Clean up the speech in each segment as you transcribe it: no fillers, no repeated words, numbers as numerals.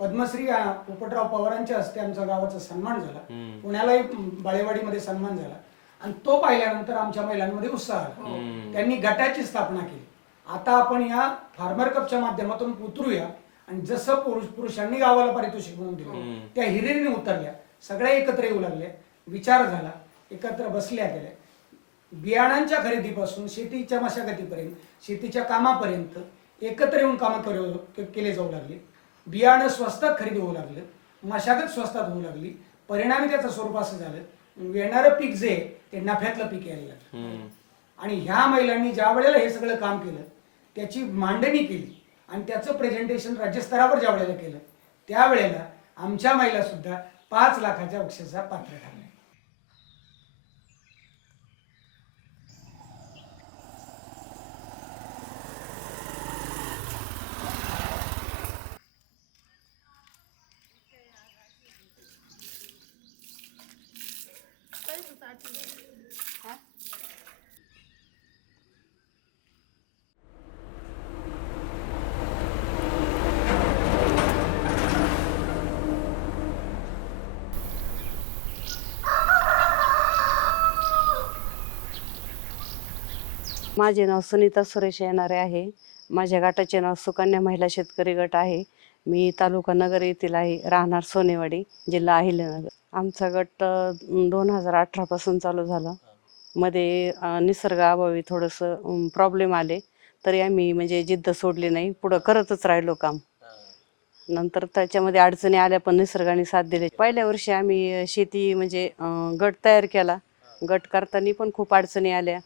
पद्मश्री पोपटराव पवारांच्या हस्ते आमच्या गावाचा सन्मान झाला. पुण्यालाही बाळेवाडीमध्ये सन्मान झाला आणि तो पाहिल्यानंतर आमच्या महिलांमध्ये उत्साह आला. त्यांनी गटाची स्थापना केली. आता आपण या फार्मर कपच्या माध्यमातून उतरूया आणि जसं पुरुषांनी गावाला पारितोषिक म्हणून दिलं त्या हिरिरीने उतरल्या, सगळ्या एकत्र येऊ लागल्या, विचार झाला, एकत्र बसल्या गेल्या. बियाणांच्या खरेदीपासून शेतीच्या मशागतीपर्यंत, शेतीच्या कामापर्यंत एकत्र येऊन कामं केले जाऊ लागले. बियाणं स्वस्तात खरेदी होऊ लागलं, मशागत स्वस्तात होऊ लागली. परिणामी त्याचं स्वरूप असं झालं, येणारं पीक जे ते नफ्यातलं पीक यायला लागलं. आणि ह्या महिलांनी ज्या वेळेला हे सगळं काम केलं, त्याची मांडणी केली आणि त्याचं प्रेझेंटेशन राज्यस्तरावर ज्या वेळेला केलं, त्यावेळेला आमच्या महिला सुद्धा 5 लाखाच्या बक्षिसाचा पात्र ठरल्या. माझे नाव सुनीता सुरेश येणारे आहे. माझ्या गटाचे नाव सुकन्या महिला शेतकरी गट आहे. मी तालुका नगर येथील आहे, राहणार सोनेवाडी, जिल्हा अहिल्यानगर. आमचा गट 2018 पासून चालू झाला. मध्ये निसर्गाअभावी थोडंसं प्रॉब्लेम आले तरी आम्ही म्हणजे जिद्द सोडली नाही, पुढं करतच राहिलो काम. नंतर त्याच्यामध्ये अडचणी आल्या पण निसर्गाने साथ दिली. पहिल्या वर्षी आम्ही शेती म्हणजे गट तयार केला. गट करताना पण खूप अडचणी आल्या.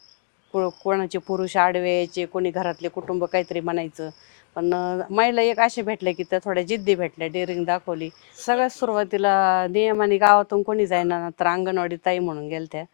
कोणाचे पुरुष आडवे यायचे, कोणी घरातले कुटुंब काहीतरी म्हणायचं. पण महिला एक असे भेटल्या की त्या थोड्या जिद्दी भेटल्या, डेअरिंग दाखवली. सगळ्यात सुरुवातीला नियमाने गावातून कोणी जाईना, तर अंगणवाडी ताई म्हणून गेलत्या.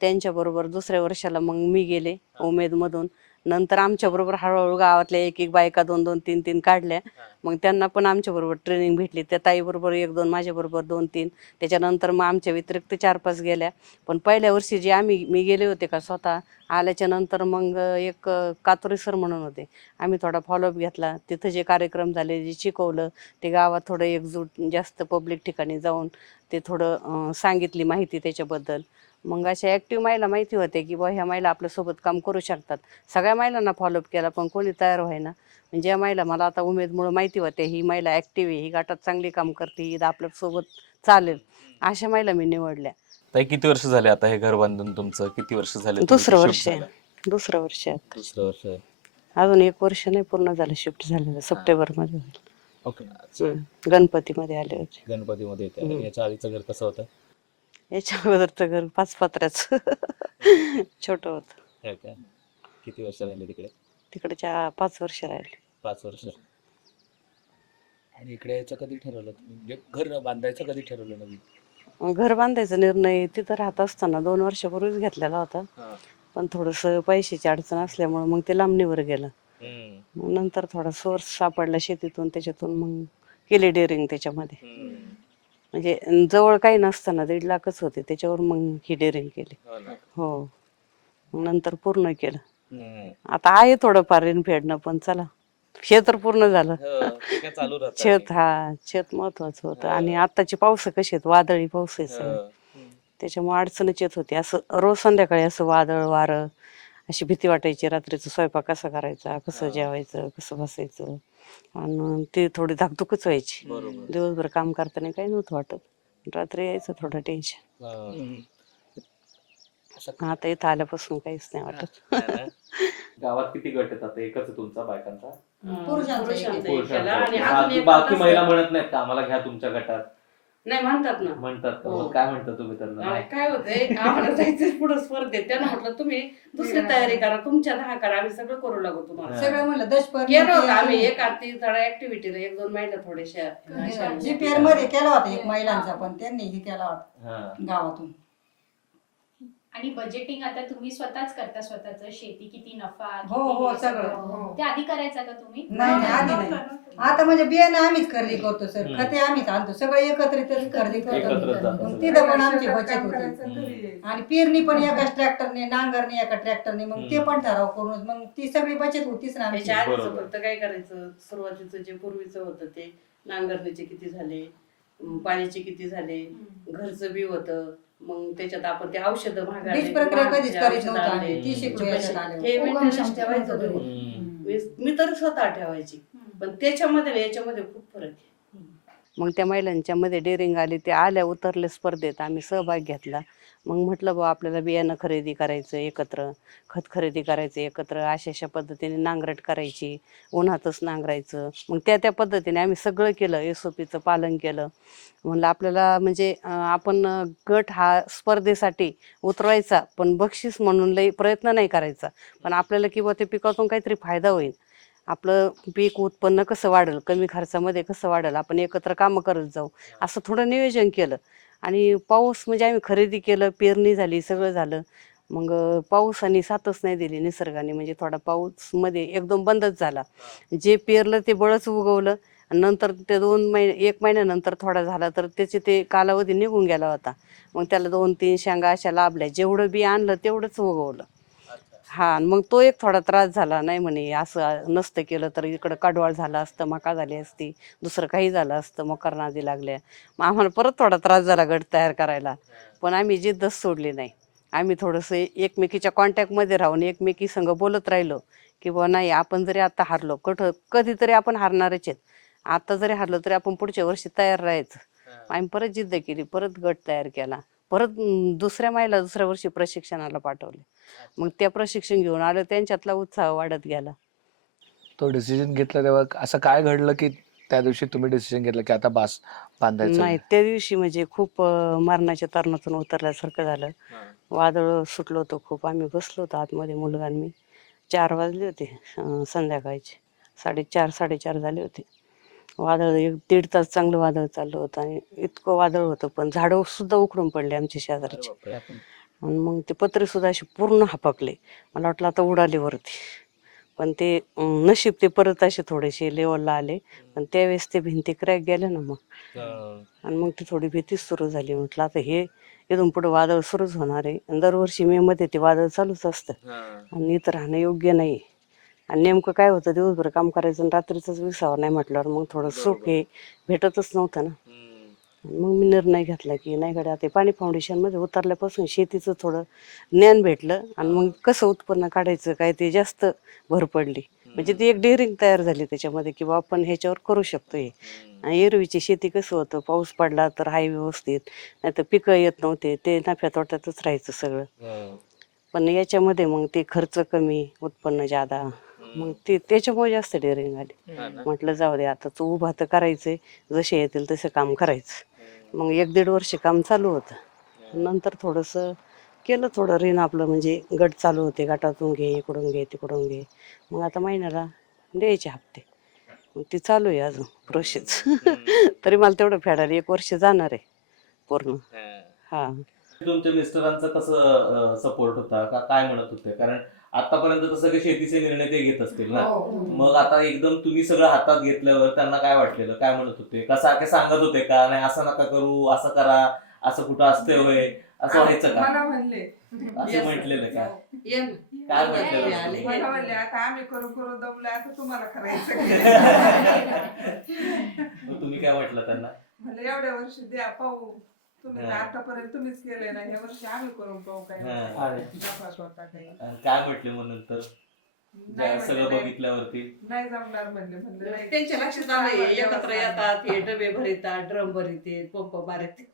त्यांच्याबरोबर दुसऱ्या वर्षाला मग मी गेले उमेदमधून. नंतर आमच्याबरोबर हळूहळू गावातल्या एक एक बायका 2-2, 3-3 काढल्या. मग त्यांना पण आमच्याबरोबर ट्रेनिंग भेटली. त्या ताईबरोबर 1-2, माझ्याबरोबर 2-3. त्याच्यानंतर मग आमच्या व्यतिरिक्त 4-5 गेल्या. पण पहिल्या वर्षी जे मी गेले होते का स्वतः, आल्याच्या नंतर मग एक कातुरी सर म्हणून होते, आम्ही थोडा फॉलोअप घेतला. तिथं जे कार्यक्रम झाले, जे शिकवलं ते गावात थोडं एकजूट जास्त पब्लिक ठिकाणी जाऊन ते थोडं सांगितली माहिती त्याच्याबद्दल. मग अशा ॲक्टिव्ह महिला माहिती होते की बा ह्या महिला आपल्यासोबत काम करू शकतात. सगळ्या महिलांना फॉलोअप केला पण कोणी तयार व्हायना. म्हणजे या महिला मला आता उमेदमुळं माहिती होते, ही महिला ॲक्टिव्ह आहे, ही गटात चांगली काम करते, ही आपल्यासोबत चालेल, अशा महिला मी निवडल्या. ताई किती वर्ष झाले आता हे घर बांधून तुमचं? किती वर्ष झाले? दुसरं वर्ष आहे. दुसरं वर्ष आहे. दुसरं वर्ष आहे. अजून 1 वर्ष नाही पूर्ण झालं शिफ्ट झालेलं. सप्टेंबरमध्ये ओके. गणपतीमध्ये आले होते. गणपतीमध्ये येते. याच्या आधीचं घर कसं होतं? याच्या अगोदरचं घर 5 पत्र्याचं छोटं होतं. हे काय? किती वर्ष राहिले तिकडे? तिकडच्या 5 वर्ष राहिले. 5 वर्ष. आणि इकडे यायचं कधी ठरवलं तुम्ही? म्हणजे घर बांधायचं कधी ठरवलं नवीन? घर बांधायचा निर्णय तिथं राहत असताना 2 वर्षापूर्वीच घेतलेला होता. पण थोडंसं पैशाची अडचण असल्यामुळे मग ते लांबणीवर गेलं. मग नंतर थोडा सोर्स सापडला शेतीतून, त्याच्यातून मग केले डेअरिंग त्याच्यामध्ये. म्हणजे जवळ काही नसताना 1.5 लाखच होते, त्याच्यावर मग ही डेअरिंग केली. हो, मग नंतर पूर्ण केलं. आता आहे थोडंफार ऋण फेडणं, पण चला शेत पूर्ण झालं. शेत महत्वाचं होतं. आणि आताची पाऊस कशी आहेत, वादळी पाऊस आहे सगळं, त्याच्यामुळे अडचणच येत होती. असं रोज संध्याकाळी असं वादळ वारं, अशी भीती वाटायची. रात्रीचा स्वयंपाक कसा करायचा, कसं जेवायचं, कसं बसायचं, आणि ते थोडी धाकधुकच व्हायची. दिवसभर काम करताना काही नव्हतं वाटत, रात्री यायचं थोडं टेन्शन. आता इथं आल्यापासून काहीच नाही वाटत. गावात किती गट आहेत आता? एकच आहे तुमचा बायकांचा? पुरुषांचा. बाकी महिला म्हणत नाहीत का आम्हाला घ्या तुमच्या गटात? नाही म्हणतात ना. म्हणतात का? मग काय म्हणता तुम्ही त्यांना? काय होतंय, आम्हाला जायचं पुढे स्पर्धेत. त्यांना म्हटलं तुम्ही दुसरी तयारी करा, तुमच्या 10 करा, आम्ही सगळं करू लागू तुम्हाला. सगळं म्हणलं दशपर्णी केलं होतं आम्ही. एक आरती थोड्या ऍक्टिव्हिटीला 1-2 महिला थोड्याशा जीपीआर मध्ये केला होता एक महिलांचा, पण त्यांनी हे केला होता गावातून. आणि बजेटिंग आता तुम्ही स्वतःच करता, स्वतःच शेती किती नफा? हो सगळं. ते आधी करायचं का तुम्ही? नाही आधी नाही. आता म्हणजे बियाणं आम्हीच खरेदी करतो सर, खते आम्हीच आणतो, सगळं एकत्रितच खरेदी करतो. मग तिथं पण आमची बचत होती. आणि पेरणी पण एकाच ट्रॅक्टरने, नांगरणी एका ट्रॅक्टरने, मग ते पण ठराव करून मग ती सगळी बचत होतीच ना आमची. फक्त काय करायचं, सुरुवातीचं जे पूर्वीचं होतं ते नांगरणीचे किती झाले, पाण्याचे किती झाले, घरचं बी होतं. मग त्याच्यात आपण ते औषधं महागडे, बीज प्रक्रिया कधीच महागचे करीत औषधं नव्हतो आणले. आम्ही. ती शिकलो म्हणजे याच्यात आल्यावर. हे उगम maintenance क्षमता ठेवायचं नव्हतं घरी. मी तर स्वतः ठेवायची, पण त्याच्यामध्ये आणि याच्यामध्ये खूप फरक आहे. मग त्या महिलांच्या मध्ये डेअरिंग आली, ते आल्या उतरल्या स्पर्धेत, आम्ही सहभाग घेतला. मग म्हटलं बा आपल्याला बियाणं खरेदी करायचं एकत्र, खत खरेदी करायचं एकत्र, अशा पद्धतीने नांगरट करायची, उन्हातच नांगरायचं. मग त्या पद्धतीने आम्ही सगळं केलं, SOPचं पालन केलं. म्हणलं आपल्याला म्हणजे आपण गट हा स्पर्धेसाठी उतरवायचा, पण बक्षीस म्हणून लई प्रयत्न नाही करायचा, पण आपल्याला किंवा ते पिकातून काहीतरी फायदा होईल, आपलं पीक उत्पन्न कसं वाढेल, कमी खर्चामध्ये कसं वाढेल, आपण एकत्र कामं करत जाऊ, असं थोडं नियोजन केलं. आणि पाऊस म्हणजे आम्ही खरेदी केलं, पेरणी झाली, सगळं झालं. मग पावसाने साथच नाही दिली निसर्गाने, म्हणजे थोडा पाऊस मध्ये एकदम बंदच झाला. जे पेरलं ते बळच उगवलं, आणि नंतर ते 1 महिन्यानंतर थोडा झाला, तर त्याचे ते कालावधी निघून गेला होता. मग त्याला 2-3 शेंगा अशा लाभल्या, जेवढं बी आणलं तेवढंच उगवलं. हा, आणि मग तो एक थोडा त्रास झाला. नाही म्हणे असं नसतं केलं तर इकडं काढवाळ झाला असतं, मका झाली असती, दुसरं काही झालं असतं, मकर नादी लागल्या. मग आम्हाला परत थोडा त्रास झाला गट तयार करायला, पण आम्ही जिद्दच सोडली नाही. आम्ही थोडंसं एकमेकीच्या कॉन्टॅक्टमध्ये राहून एकमेकी संग बोलत राहिलो की बुवा नाही, आपण जरी आता हारलो, कधीतरी आपण हारणारच आहेत, आता जरी हारलो तरी आपण पुढच्या वर्षी तयार राहायचं. आम्ही परत जिद्द केली, परत गट तयार केला, परत दुसऱ्या वर्षी प्रशिक्षणाला पाठवले. मग त्या प्रशिक्षण घेऊन आलं, त्यांच्यातला उत्साह वाढत गेला. तो डिसिजन घेतला तेव्हा असं काय घडलं की त्या दिवशी तुम्ही डिसिजन घेतलं की आता बास बांधायचं नाही, त्या दिवशी म्हणजे खूप मरणाच्या तरुणातून उतरल्यासारखं झालं. वादळ सुटलं होतं खूप, आम्ही बसलो होतो आतमध्ये, मुलगा आणि मी. 4 वाजले होते संध्याकाळचे, 4:30-4:30 झाले होते. वादळ 1-1.5 तास चांगलं वादळ चाललं होतं, आणि इतकं वादळ होतं, पण झाडं सुद्धा उखडून पडले आमच्या शेजारचे. आणि मग ते पत्रे सुद्धा असे पूर्ण हापाकले. मला वाटलं आता उडाले वरती, पण ते नशीब ते परत असे थोडेसे लेवलला आले. पण त्यावेळेस ते भिंती क्रॅक गेल्या ना मग, आणि मग ती थोडी भीतीच सुरू झाली. म्हटलं आता हे इथून पुढे वादळ सुरूच होणार आहे, आणि दरवर्षी मे मध्ये ते वादळ चालूच असतं, आणि इथं राहणं योग्य नाही. आणि नेमकं काय होतं, दिवसभर काम करायचं आणि रात्रीचंच विसावं नाही म्हटल्यावर मग थोडं सुख हे भेटतच नव्हतं ना. मग मी निर्णय घेतला की नाही गड्या, ते पाणी फाउंडेशनमध्ये उतरल्यापासून शेतीचं थोडं ज्ञान भेटलं, आणि मग कसं उत्पन्न काढायचं काय ते जास्त भर पडली. म्हणजे ती एक डेअरिंग तयार झाली त्याच्यामध्ये की बा आपण ह्याच्यावर करू शकतो हे. आणि एरवीची शेती कसं होतं, पाऊस पडला तर हाय व्यवस्थित, नाही तर पिकं येत नव्हते, ते नफ्या तोट्यातच राहायचं सगळं. पण याच्यामध्ये मग ते खर्च कमी, उत्पन्न जादा, मग ते त्याच्यामुळे जास्त डेअरिंग आली. म्हटलं जाऊ दे, आता तू उभा तर करायचंय, जसे येतील तसं काम करायचं. मग 1-1.5 वर्ष काम चालू होतं. नंतर थोडंसं केलं, थोडं ऋण आपलं, म्हणजे गट चालू होते, गटातून घे, इकडून घे, तिकडून घे. मग आता महिन्याला द्यायचे हप्ते, मग ती चालू आहे अजून प्रोसेस. तरी मला तेवढं फेडायला 1 वर्ष जाणार आहे पूर्ण. हा, तुमच्या मिस्टरांचा कसं सपोर्ट होता का, काय म्हणत होते? कारण आतापर्यंत तर सगळे शेतीचे निर्णय ते घेत असतील ना, मग आता एकदम तुम्ही सगळं हातात घेतल्यावर त्यांना काय वाटलेलं, काय म्हणत होते? काय सांगत होते का, नाही असं नका करू, असं करा, असं कुठं असते होय, असं व्हायचं का? मला म्हणले असं म्हटलेलं का? काय म्हटलेलं? मला म्हणले आता आम्ही करू करू दमले, आता तुम्हाला करायचं. मग तुम्ही काय म्हटलं त्यांना? म्हणलं एवढ्या वर्ष द्या पाहू, तुम्ही आतापर्यंत तुम्हीच केलंय ना, ह्या वर्षी आम्ही करून पाहू काय तपास होता काही. आणि काय म्हटले मग नंतर सगळं बघितल्यावरती? नाही जमणार म्हणले. म्हणलं नाही. त्यांच्या लक्षात आलं एकत्र येतात, हे डबे भरितात, ड्रम भरिते, पंप मारते.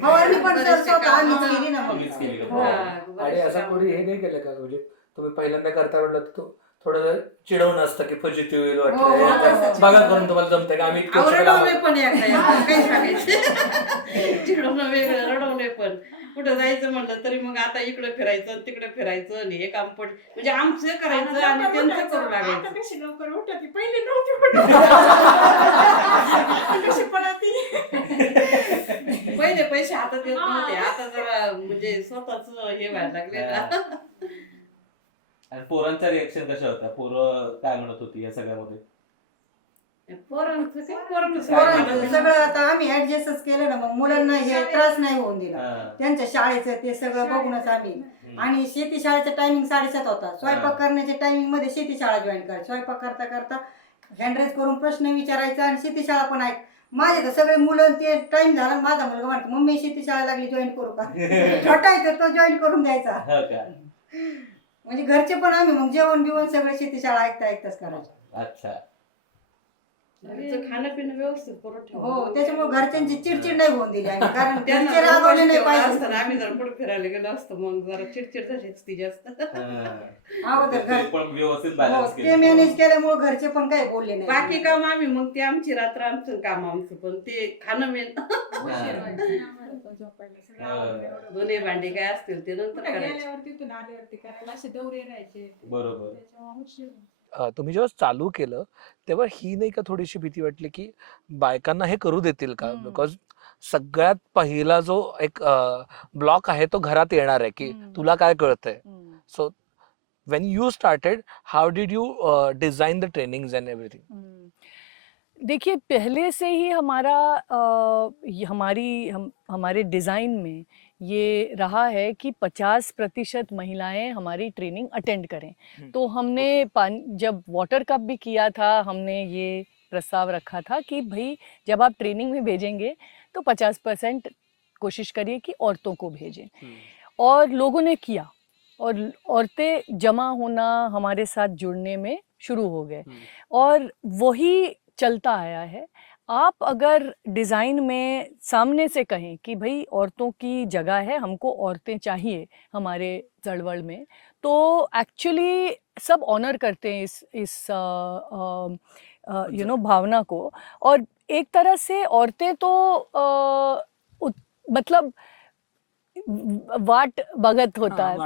फवारणी पण सर स्वतः आम्हीच केली ना मग. तुम्हीच केली का? हो. आणि असं कोणी हे नाही केलं का, म्हणजे तुम्ही पहिल्यांदा करता म्हटलं तर थोडं चिडवून असतं की फजिती होईल हो, वाटलं, बघा करून तुम्हाला जमतंय का, आम्ही इतकं सगळं रडवणे पण काही सांगायचं, चिडवणं वेगळं, रडवणे पण. कुठं जायचं म्हणलं तरी मग आता इकडं फिरायचं, तिकडे फिरायचं, आणि हे काम म्हणजे आमचं करायचं आणि त्यांचं करू लागायचं. कशी लवकर उठत पहिले नव्हती कशी पडती. पहिले पैसे हातात येत नव्हते, आता जरा म्हणजे स्वतःच हे व्हायला लागले ना. आणि पोरांच्या रिएक्शन कशा होत्या? पोरं काय म्हणत होती या सगळ्यामध्ये? पोरांचं सगळं आता आम्ही ऍडजस्टच केलं ना, मग मुलांना हे त्रास नाही होऊन दिला. त्यांच्या शाळेचं ते सगळं बघूनच आम्ही. आणि शेती शाळेचा टायमिंग 7:30 होता. स्वयंपाक करण्याच्या टायमिंग मध्ये शेती शाळा जॉईन करायची. स्वयंपाक करता करता हँडरेस करून प्रश्न विचारायचा आणि शेतीशाळा पण ऐक. माझे तर सगळे मुलं ते टाइम झाला आणि माझा मुलगा म्हणतो मम्मी शेतीशाळा लागली जॉईन करू का? छोटा आहे तर तो जॉईन करून द्यायचा. हो का? म्हणजे घरचे पण आम्ही मग जेवण बिवण सगळं शेतीशाळा ऐकताच करायचं. अच्छा. खाणं पिणं व्यवस्थित करून ठेवू. हो, त्याच्यामुळे घरच्यांची चिडचिड नाही होऊन दिली आम्ही, कारण घरचे रागवले नाही पाहिजे. आम्ही जर पुढे फिरायला गेलो असतो मग जरा चिडचिड झाली असती जास्त. अगोदर ते घर पण व्यवस्थित हो, बॅलन्स ते केलं. मॅनेज केल्यामुळे घरचे पण काही बोलले नाही. बाकी काम आम्ही मग ते आमची रात्र आमचं काम आमचं पण ते खाणं मेन. उशीर व्हायचा ना आम्हाला पण झोपायला. सगळं आवरून एवढं दोन्ही भांडी काय असतील ते नंतर कुठे करायचे. गेल्यावर तिथून आल्यावरती करायला असे दौरे राहायचे. बरोबर. त्याच्यामुळे उशीर व्हायचा. तुम्ही जेव्हा चालू केलं तेव्हा ही नाही का थोडीशी भीती वाटली की बायकांना हे करू देतील का? बिकॉज सगळ्यात पहिला जो एक ब्लॉक आहे तो घरात येणार आहे की तुला काय कळतंय. So when you started, how did you design the trainings and everything? देखिए पहले से ही हमारे डिज़ाइन में ये रहा है कि 50% महिलाएं हमारी ट्रेनिंग अटेंड करें। तो हमने जब वाटर कप भी किया था हमने ये प्रस्ताव रखा था कि भाई जब आप ट्रेनिंग में भेजेंगे तो 50% कोशिश करिए कि औरतों को भेजें। और लोगों ने किया और औरतें जमा होना हमारे साथ जुड़ने में शुरू हो गए और वही चलता आया है। आप अगर डिज़ाइन में सामने से कहें कि भाई औरतों की जगह है, हमको औरतें चाहिए हमारे चळवळ में, तो एक्चुअली सब ऑनर करते हैं इस भावना को। और एक तरह से औरतें तो मतलब वाट बगत होता है।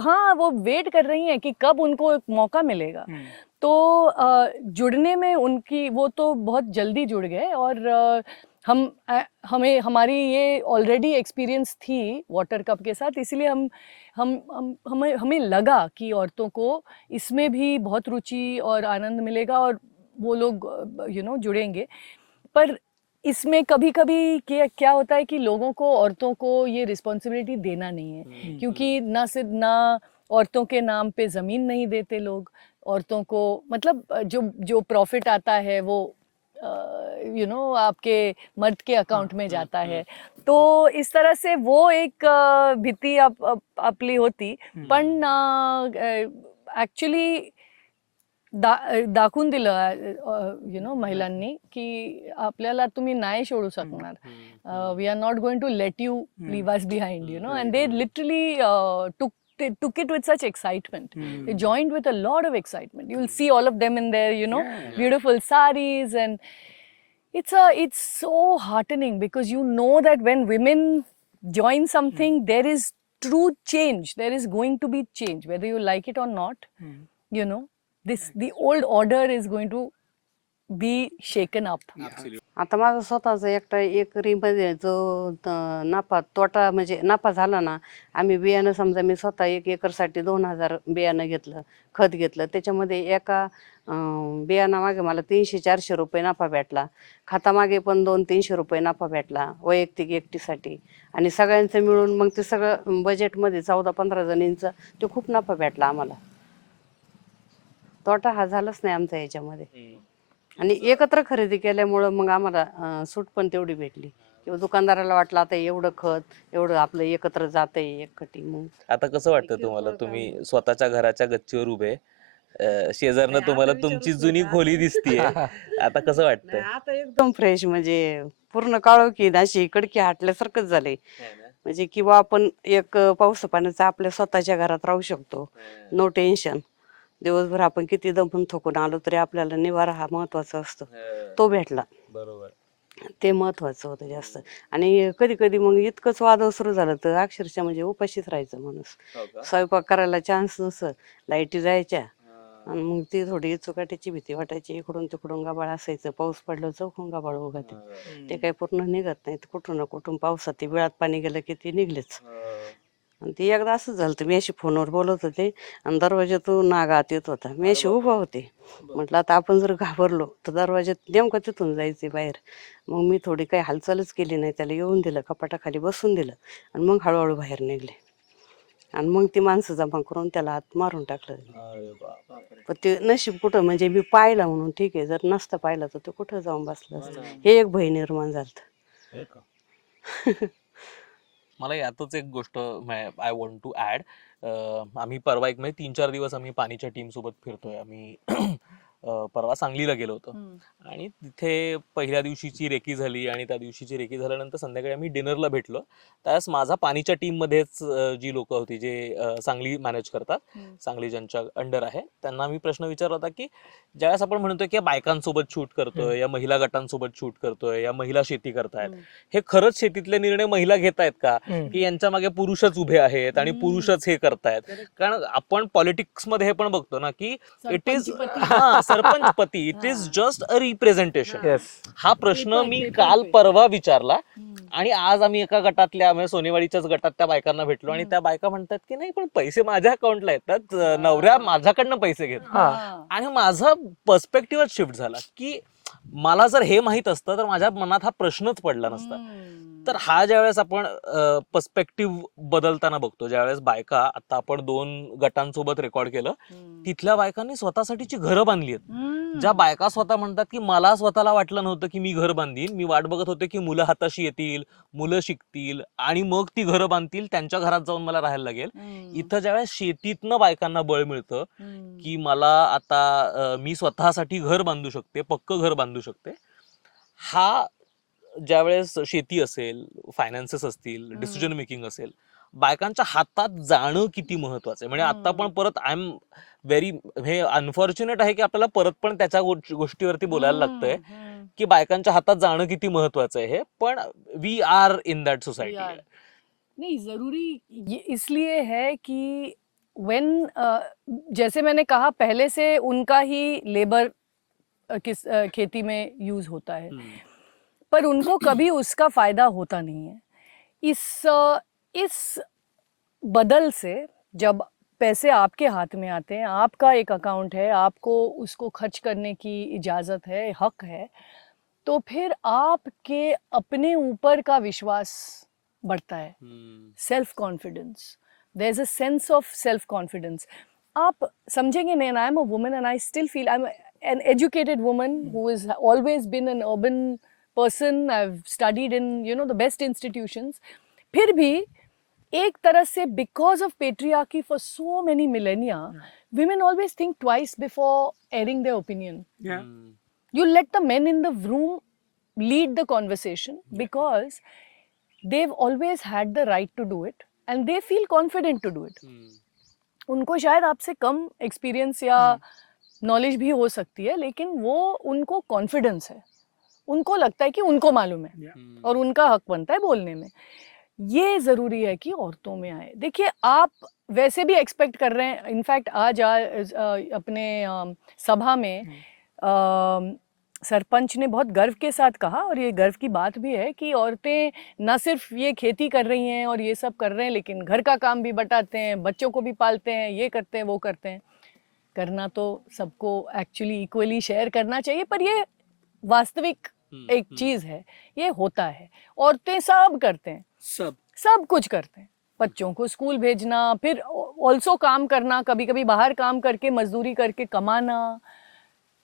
हाँ, वो वेट कर रही हैं कि कब उनको एक मौका मिलेगा। तो जुड़ने में उनकी वो तो बहुत जल्दी जुड़ गए और हमारी ये ऑलरेडी एक्सपीरियंस थी वाटर कप के साथ, इसलिए हमें लगा कि औरतों को इसमें भी बहुत रुचि और आनंद मिलेगा और वो लोग जुड़ेंगे। पर इसमें कभी-कभी क्या होता है कि लोगों को, औरतों को ये रिस्पॉन्सिबिलिटी देना नहीं है, क्योंकि ना औरतों के नाम पे ज़मीन नहीं देते लोग, औरतों को मतलब जो प्रॉफिट आता है वो आपके मर्द के अकाउंट में जाता है। तो इस तरह से वो एक भीती आपली होती, पण ॲक्च्युली दाखवून दिलं महिलांनी की आपल्याला तुम्ही नाही सोडू शकणार. We are not going to let you leave us behind and they literally took it with such excitement. They joined with a lot of excitement. You will see all of them in their beautiful saris, and it's so heartening because you know that when women join something there is true change. There is going to be change whether you like it or not. The old order is going to be shaken up. आता माझं स्वतःचं एकटा एकरीमध्ये जो तोटा म्हणजे नफा झाला ना, आम्ही बियाणं समजा मी स्वतः 1 एकरसाठी 2000 बियाणं घेतलं, खत घेतलं, त्याच्यामध्ये एका बियाणामागे मला 300-400 रुपये नफा भेटला, खतामागे पण 200-300 रुपये नफा भेटला वैयक्तिक एकटीसाठी. आणि सगळ्यांचं मिळून मग ते सगळं बजेटमध्ये 14-15 जणींचा तो खूप नफा भेटला आम्हाला. तोटा हा झालाच नाही आमचा याच्यामध्ये. आणि एकत्र खरेदी केल्यामुळं मग आम्हाला सूट पण तेवढी भेटली किंवा दुकानदाराला वाटलं आता एवढं खत एवढं आपलं एकत्र जातंय एकखटी. मग आता कसं वाटतं तुम्हाला? तुम्ही स्वतःच्या घराच्या गच्चीवर उभे, शेजारनं तुम्हाला तुमची जुनी खोली दिसतीये, आता कसं वाटतंय? आता एकदम फ्रेश, म्हणजे पूर्ण काळोखी अशी कडकी हाटल्यासारखंच झालंय. म्हणजे किंवा आपण एक पाऊस पाण्याचा आपल्या स्वतःच्या घरात राहू शकतो, नो टेन्शन. दिवसभर आपण किती दमून थकून आलो तरी आपल्याला निवारा हा महत्वाचा असतो, तो भेटला. बरोबर. ते महत्वाचं होतं जास्त. आणि कधी कधी मग इतकंच वादळ सुरू झालं तर अक्षरशः म्हणजे उपाशीच राहायचं माणूस. हो का? स्वयंपाक करायला चान्स नसत, लाईटी जायच्या आणि मग ती थोडी चुकाट्याची भीती वाटायची. इकडून तिकडून गबाळ असायचं, पाऊस पडलं चौकून गबाळ उगत, ते काही पूर्ण निघत नाहीत. कुठून ना कुठून पावसात ते बिळात पाणी गेलं की ते निघलेच. आणि ती एकदा असंच झालं तर मी अशी फोनवर बोलत होते आणि दरवाज्यातून नाग आत येत होता. मी अशी उभा होते, म्हटलं आता आपण जर घाबरलो तर दरवाज्यात नेमकं तिथून जायचे बाहेर. मग मी थोडी काही हालचालच केली नाही, त्याला येऊन दिलं, कपाटाखाली बसून दिलं आणि मग हळूहळू बाहेर निघले. आणि मग ती माणसं जमा करून त्याला आत मारून टाकलं. अरे बापरे. पण ते नशीब कुठं, म्हणजे मी पाहिलं म्हणून ठीक आहे, जर नसतं पाहिलं तर ते कुठं जाऊन बसलं हो असतं. ना. हे एक भय निर्माण झालं. हे का? मला यातच एक गोष्ट आय वॉन्ट टू ऍड. आम्ही परवा एक म्हणजे 3-4 दिवस आम्ही पाणीच्या टीम सोबत फिरतोय आम्ही. परवा सांगलीला गेलो होतो आणि तिथे पहिल्या दिवशीची रेकी झाली आणि त्या दिवशीची रेकी झाल्यानंतर संध्याकाळी आम्ही डिनरला भेटलो. त्यावेळेस माझा पाणीच्या टीम मध्येच जी लोक होती जे सांगली मॅनेज करतात, सांगली ज्यांच्या अंडर आहे, त्यांना मी प्रश्न विचारला होता की ज्यावेळेस आपण म्हणतोय की या बायकांसोबत शूट करतोय, या महिला गटांसोबत शूट करतोय, या महिला शेती करतायत, हे खरंच शेतीतले निर्णय महिला घेत आहेत का, की यांच्या मागे पुरुषच उभे आहेत आणि पुरुषच हे करतायत? कारण आपण पॉलिटिक्स मध्ये हे पण बघतो ना की इट इज सरपंच पती, it is just a representation. हा प्रश्न मी काल परवा विचारला आणि आज आम्ही एका गटातल्या म्हणजे सोनेवाडीच्याच गटात त्या बायकांना भेटलो आणि त्या बायका म्हणतात की नाही पण पैसे माझ्या अकाउंटला येतात, नवऱ्या माझ्याकडनं पैसे घेतात. आणि माझा पर्स्पेक्टिव्हच शिफ्ट झाला की मला जर हे माहित असतं तर माझ्या मनात हा प्रश्नच पडला नसता. तर हा ज्यावेळेस आपण पर्स्पेक्टिव्ह बदलताना बघतो, ज्यावेळेस बायका, आता आपण 2 गटांसोबत रेकॉर्ड केलं, तिथल्या बायकांनी स्वतःसाठीची घरं बांधली आहेत. ज्या बायका स्वतः म्हणतात की मला स्वतःला वाटलं नव्हतं की मी घर बांधीन, मी वाट बघत होते की मुलं हाताशी येतील, मुलं शिकतील आणि मग ती घरं बांधतील, त्यांच्या घरात जाऊन मला राहायला लागेल. इथं ज्यावेळेस शेतीतनं बायकांना बळ मिळतं की मला आता मी स्वतःसाठी घर बांधू शकते, पक्क घर बांधू शकते, हा ज्यावेळेस शेती असेल, फायनान्सेस असतील, डिसिजन मेकिंग असेल, बायकांच्या हातात जाणं किती महत्वाचं आहे. म्हणजे आता पण परत आय एम व्हेरी, हे अनफॉर्च्युनेट आहे की आपल्याला परत पण त्याच्या गोष्टीवरती बोलायला लागतंय की बायकांच्या हातात जाणं किती महत्वाचं आहे. हे पण we are in that society. नहीं, जरूरी ये इसलिए है कि व्हेन जैसे मैंने कहा पहले से उनका ही लेबर खेती में यूज होता है, पर उनको कभी उसका फायदा होता नहीं है. इस बदल से जब पैसे आपके हाथ में आते हैं, आपका एक अकाउंट है, आपको उसको खर्च करने की इजाज़त है, हक है, तो फिर आपके अपने ऊपर का विश्वास बढ़ता है, self confidence. There is a sense of self confidence. आप समझेंगे नहीं, I am a woman and I still feel I am an educated woman who is always been an urban person. I've studied in the best institutions. फिर भी एक तरह से because of patriarchy for so many millennia, women always think twice before airing their opinion. You let the men in the room lead the conversation because they've always had the right to do it and they feel confident to do it. उनको शायद आपसे कम experience या knowledge भी हो सकती है, लेकिन वो उनको कॉन्फिडेंस है, उनको लगता है कि उनको मालूम है और उनका हक बनता है बोलने में. ये ज़रूरी है कि औरतों में आए. देखिए, आप वैसे भी एक्सपेक्ट कर रहे हैं. इनफैक्ट आज अपने सभा में सरपंच ने बहुत गर्व के साथ कहा, और ये गर्व की बात भी है कि औरतें न सिर्फ ये खेती कर रही हैं और ये सब कर रहे हैं, लेकिन घर का काम भी बटाते हैं, बच्चों को भी पालते हैं, ये करते हैं, वो करते हैं. करना तो सबको एक्चुअली इक्वली शेयर करना चाहिए, पर ये वास्तविक एक चीज है, ये होता है. औरतें सब करते हैं, सब कुछ करते हैं. बच्चों को स्कूल भेजना, फिर ऑल्सो काम करना, कभी कभी बाहर काम करके मजदूरी करके कमाना,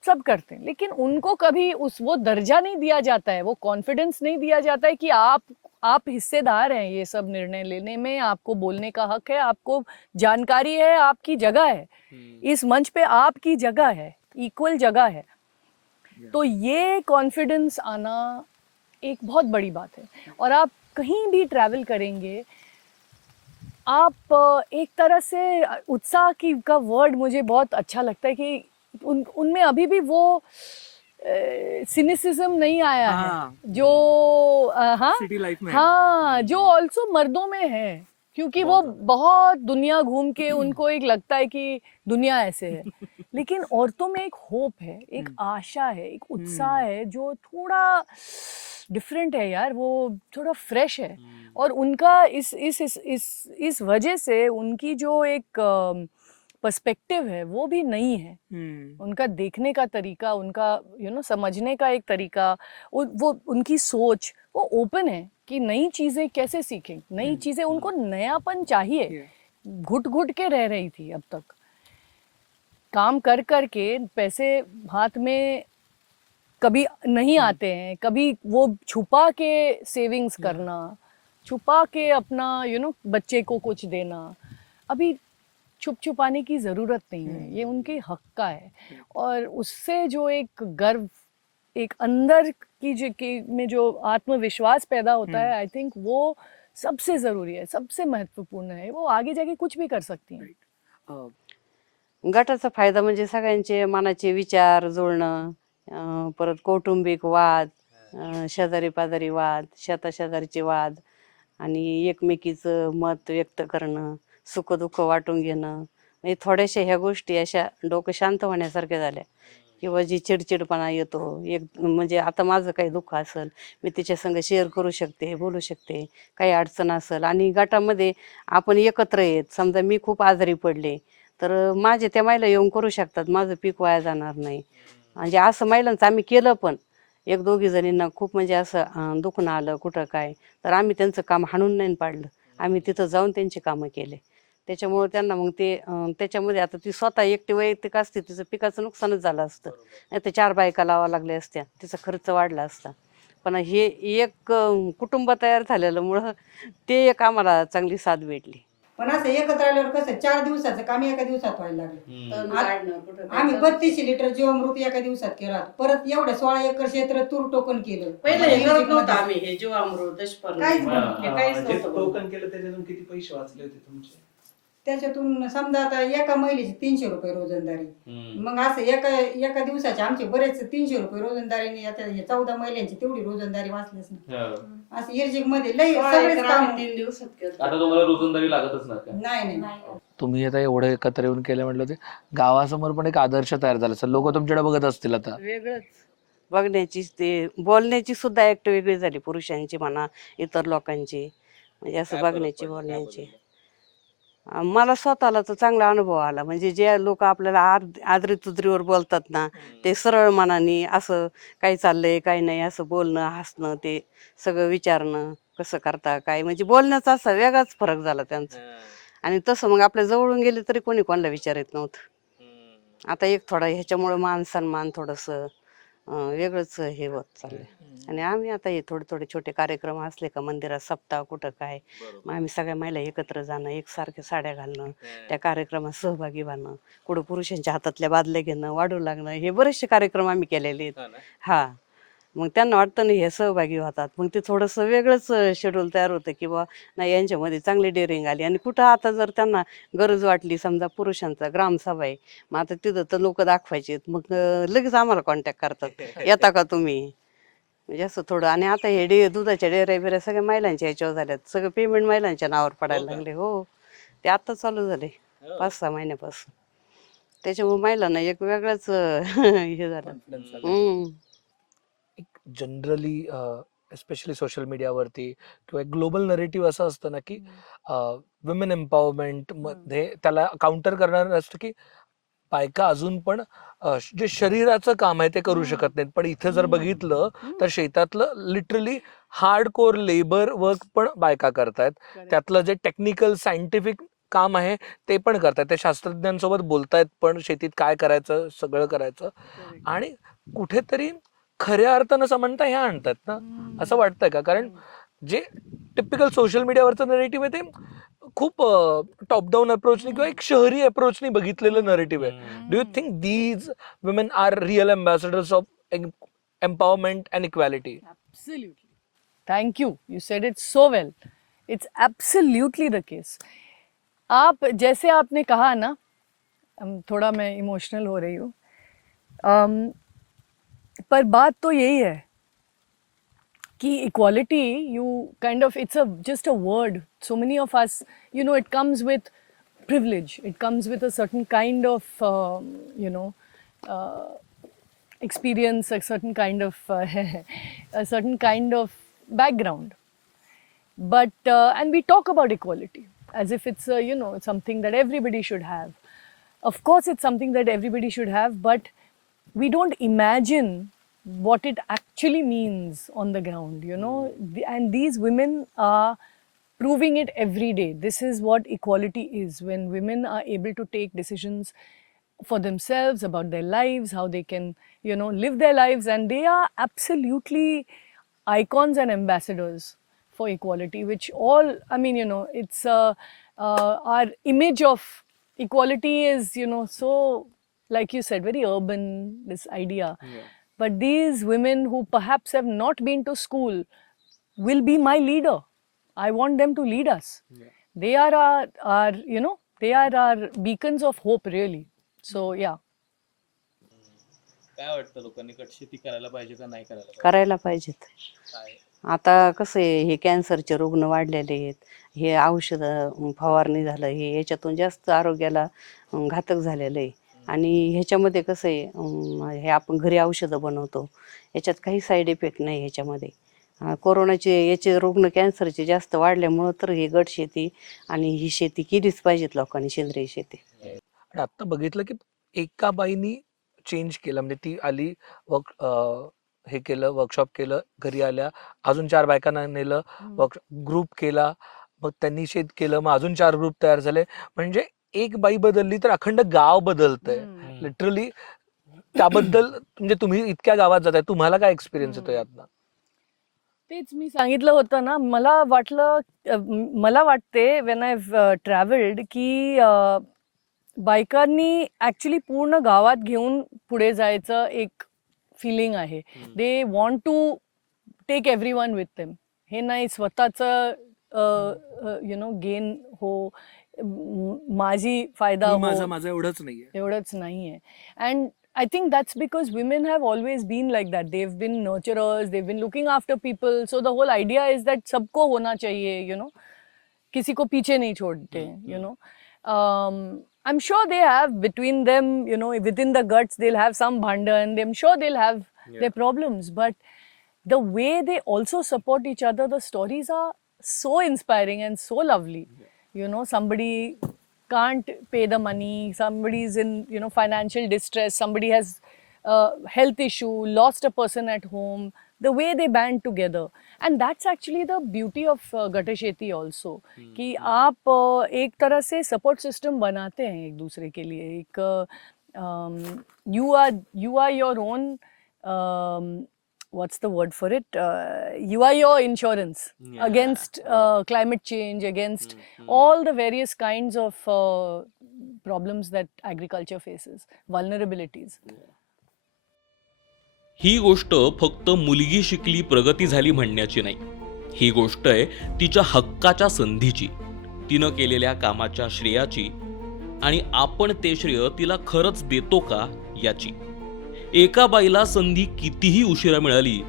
सब करते हैं. लेकिन उनको कभी वो दर्जा नहीं दिया जाता है, वो कॉन्फिडेंस नहीं दिया जाता है कि आप हिस्सेदार हैं ये सब निर्णय लेने में, आपको बोलने का हक है, आपको जानकारी है, आपकी जगह है, इस मंच पे आपकी जगह है, इक्वल जगह है. तो ये कॉन्फिडेंस आना एक बहुत बड़ी बात है. और आप कहीं भी ट्रैवल करेंगे, आप एक तरह से उत्साह का वर्ड मुझे बहुत अच्छा लगता है कि उनमें अभी भी वो सिनिसिज्म नहीं आया है जो सिटी लाइफ में जो ऑल्सो मर्दों में है, क्योंकि वो बहुत दुनिया घूम के उनको एक लगता है कि दुनिया ऐसे है. लेकिन औरतों में एक होप है, एक आशा है, एक उत्साह है जो थोड़ा डिफरेंट है यार, वो थोड़ा फ्रेश है. और उनका इस वजह से उनकी जो एक पर्सपेक्टिव है वो भी नई है. उनका देखने का तरीका, उनका समझने का एक तरीका, वो उनकी सोच वो ओपन है कि नई चीजें कैसे सीखें, नई चीजें, उनको नयापन चाहिए. घुट घुट के रह रही थी अब तक, काम कर कर के पैसे हाथ में कभी नहीं आते हैं, कभी वो छुपा के सेविंग्स करना, छुपा के अपना बच्चे को कुछ देना, अभी छुप छुपाने की ज़रूरत नहीं है, ये उनके हक का है। और उससे जो एक गर्व, एक अंदर की में जो आत्मविश्वास पैदा होता है, आई थिंक वो सबसे ज़रूरी है, सबसे महत्वपूर्ण है। वो आगे जाके कुछ भी कर सकती हैं। गटाचा फायदा म्हणजे सगळ्यांचे मनाचे विचार जुळणं, परत कौटुंबिक वाद, शेजारी पाजारी वाद, शेजारीचे वाद, आणि एकमेकीचं मत व्यक्त करणं, सुखदुःख वाटून घेणं, म्हणजे थोड्याशा ह्या गोष्टी अशा डोकं शांत होण्यासारख्या झाल्या. किंवा जी चिडचिडपणा येतो, एक म्हणजे आता माझं काही दुःख असेल, मी तिच्या संग शेअर करू शकते, बोलू शकते, काही अडचण असेल, आणि गटामध्ये आपण एकत्र येत, समजा मी खूप आजारी पडले तर माझे त्या महिला येऊन करू शकतात, माझं पीक वाया जाणार नाही. म्हणजे असं महिलांचं आम्ही केलं पण. एक दोघी जणींना खूप म्हणजे असं दुखणं आलं कुठं काय, तर आम्ही त्यांचं काम हाणून नाही पाडलं, आम्ही तिथं जाऊन त्यांची कामं केले. त्याच्यामुळे त्यांना मग ते त्याच्यामध्ये आता ती स्वतः एकटी वैयक्तिक असते, तिचं पिकाचं नुकसानच झालं असतं, नाही तर 4 बायका लावा लागल्या असत्या, तिचा खर्च वाढला असता. पण हे एक कुटुंब तयार झालेल्यामुळं ते एक आम्हाला चांगली साथ भेटली. पण असं एकत्र आल्यावर कसं 4 दिवसाचं काम एका दिवसात व्हायला लागलं. आम्ही 32 लिटर जीवामृत एका दिवसात केला, परत एवढं 16 एकर क्षेत्र तूर टोकन केलं. पहिलं हे करत नव्हतं आम्ही, हे जीवामृत दशपर्णी काहीच हे काहीच जे नव्हतं. टोकन केलं त्याच्यातून किती पैसे वाचले होते तुमचे? त्याच्यातून समजा आता एका महिलेची 300 रुपये रोजंदारी, मग असं एका दिवसाचे आमचे बरेच 300 रुपये रोजंदारीने आता हे 14 महिलांची तेवढी रोजंदारी वाचलीच नाही. असं इर्जिक मध्ये लय सगळेच काम 3 दिवसात केलं. आता तुम्हाला रोजंदारी लागतच नाही का? नाही. तुम्ही आता एवढं एकत्र येऊन केलं म्हटलं ते गावासमोर पण एक आदर्श तयार झाला असेल, लोक तुमच्याकडे बघत असतील आता. वेगळंच बघण्याची, ते बोलण्याची सुद्धा ऍक्ट वेगळी झाली, पुरुषांची म्हणा, इतर लोकांची, म्हणजे असं बघण्याची बोलण्याची. मला स्वतःला तर चांगला अनुभव आला. म्हणजे जे लोक आपल्याला आदरी तुदरीवर बोलतात ना, ते सरळ मनाने असं काय चाललंय काय नाही असं बोलणं, हसणं, ते सगळं विचारणं, कसं करता काय, म्हणजे बोलण्याचा असा वेगळाच फरक झाला त्यांचा. आणि तसं मग आपल्या जवळून गेले तरी कोणी कोणाला विचारत नव्हतं. आता एक थोडा ह्याच्यामुळे मान सन्मान थोडंसं वेगळंच हे होत चाललंय. आणि आम्ही आता हे थोडे थोडे छोटे कार्यक्रम असले का, मंदिरात सप्ताह कुठं काय, मग आम्ही सगळ्या महिला एकत्र जाणं, एकसारख्या साड्या घालणं, त्या कार्यक्रमात सहभागी व्हाणं, कुठं पुरुषांच्या हातातल्या बादल्या घेणं, वाढू लागणं, हे बरेचसे कार्यक्रम आम्ही केलेले आहेत. हा, मग त्यांना वाटतं ना हे सहभागी होतात, मग ते थोडंसं वेगळंच शेड्यूल तयार होतं की बा नाही यांच्यामध्ये चांगली डेअरिंग आली. आणि कुठं आता जर त्यांना गरज वाटली, समजा पुरुषांचा ग्रामसभा आहे, मग आता तिथं तर लोक दाखवायचे, मग लगेच आम्हाला कॉन्टॅक्ट करतात, येता का तुम्ही, म्हणजे असं थोडं. आणि आता हे दुधाच्या डेअऱ्या बिऱ्या सगळ्या महिलांच्या ह्याच्यावर झाल्यात, सगळं पेमेंट महिलांच्या नावावर पडायला लागले. हो, ते आता चालू झाले 5-6 महिन्यापासून. त्याच्यामुळे महिलांना एक वेगळंच हे झालं. एक जनरली एस्पेशली सोशल मीडियावरती किंवा एक ग्लोबल नरेटिव्ह असं असतं ना की वुमेन एम्पॉवरमेंट मध्ये त्याला काउंटर करणार असतं की बायका अजून पण जे शरीराचं काम आहे ते करू शकत नाहीत. पण इथे जर बघितलं तर शेतातलं literally hard core labour work पण बायका करतायत. त्यातलं जे टेक्निकल सायंटिफिक काम आहे ते पण करतायत. ते शास्त्रज्ञांसोबत बोलतायत पण शेतीत काय करायचं सगळं करायचं. आणि कुठेतरी खऱ्या अर्थानं समानता ह्या आणतात ना, असं वाटतंय का? कारण जे टिपिकल सोशल मीडियावरचं नरेटिव्ह आहे ते खूप टॉप डाऊन अप्रोचनी किंवा एक शहरी अप्रोचनी बघितलेलं नरेटिव्ह आहे. Do you think these women are real ambassadors of empowerment and equality? Absolutely. Thank you. You said it so well. It's absolutely the case. आप जैसे आपने कहा ना, थोड़ा मैं इमोशनल हो रही हूँ, पर बात तो यही है कि equality you kind of its just a word. So many of us, it comes with privilege, it comes with a certain kind of experience, a certain kind of background. But and we talk about equality as if it's something that everybody should have. Of course it's something that everybody should have, but we don't imagine what it actually means on the ground. And these women are proving it every day. This is what equality is, when women are able to take decisions for themselves about their lives, how they can, live their lives, and they are absolutely icons and ambassadors for equality, which all, it's our image of equality is, so, like you said, very urban, this idea. But these women who perhaps have not been to school will be my leader. I want them to lead us. They are our they are our beacons of hope, really. So yeah. काय वाटतं लोकांनी गट शेती करायला पाहिजे का नाही करायला पाहिजे? करायला पाहिजेत. काय? आता कसं आहे, हे कॅन्सरचे रुग्ण वाढलेले आहेत, हे औषधं फवारणी झालं, हे याच्यातून जास्त आरोग्याला घातक झालेलं आहे. आणि ह्याच्यामध्ये कसं आहे, हे आपण घरी औषधं बनवतो, याच्यात काही साईड इफेक्ट नाही ह्याच्यामध्ये. कोरोनाचे याचे रुग्ण कॅन्सरचे जास्त वाढल्यामुळं तर हे गट शेती आणि ही शेती केलीच पाहिजेत लोकांनी, सेंद्रिय शेती. आणि आता बघितलं की एका बाईनी चेंज केलं, म्हणजे ती आली, हे केलं, वर्कशॉप केलं, घरी आल्या, अजून 4 बायकांना नेलं, ग्रुप केला, मग त्यांनी शेत केलं, मग अजून 4 ग्रुप तयार झाले. म्हणजे एक बाई बदलली तर अखंड गाव बदलतंय लिटरली. त्याबद्दल म्हणजे तुम्ही इतक्या गावात जाताय, तुम्हाला काय एक्सपिरियन्स येतो यातनं? तेच मी सांगितलं होतं ना, मला वाटते वेन आय ट्रॅव्हल्ड की बायकांनी ॲक्च्युली पूर्ण गावात घेऊन पुढे जायचं एक फिलिंग आहे. They want to take everyone with them. हे नाही स्वतःचं गेन हो, माझी फायदा हो, माझं एवढंच नाहीये. एवढंच नाहीये. And I think that's because women have always been like that. They've been nurturers, they've been looking after people. So the whole idea is that सबको होना चाहिए, किसी को पीछे नहीं छोड़ते, I'm sure they have between them, within the guts, they'll have some bhandan. I'm sure they'll have their problems. But the way they also support each other, the stories are so inspiring and so lovely. Somebody can't pay the money, somebody's in financial distress, somebody has health issue, lost a person at home, the way they band together. And that's actually the beauty of Gat Sheti also, कि आप एक तरह से support system बनाते हैं एक दूसरे के लिए. एक you are your own what's the word for it? You are your insurance against climate change, against all the various kinds of problems that agriculture faces, vulnerabilities. ही गोष्ट फक्त मुलगी शिकली प्रगती झाली म्हणण्याची नाही. ही गोष्ट आहे तिच्या हक्काच्या संधीची, तिनं केलेल्या कामाच्या श्रेयाची, आणि आपण ते श्रेय तिला खरंच देतो का याची. एका बाईला संधी कितीही उशिरा मिळाली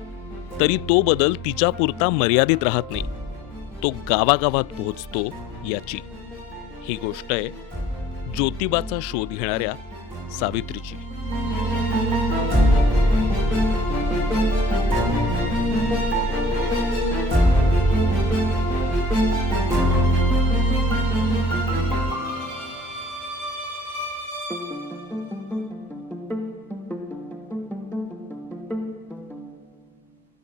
तरी तो बदल तिच्या पुरता मर्यादित राहत नाही, तो गावागावात पोहोचतो याची. ही गोष्ट आहे ज्योतिबाचा शोध घेणाऱ्या सावित्रीची.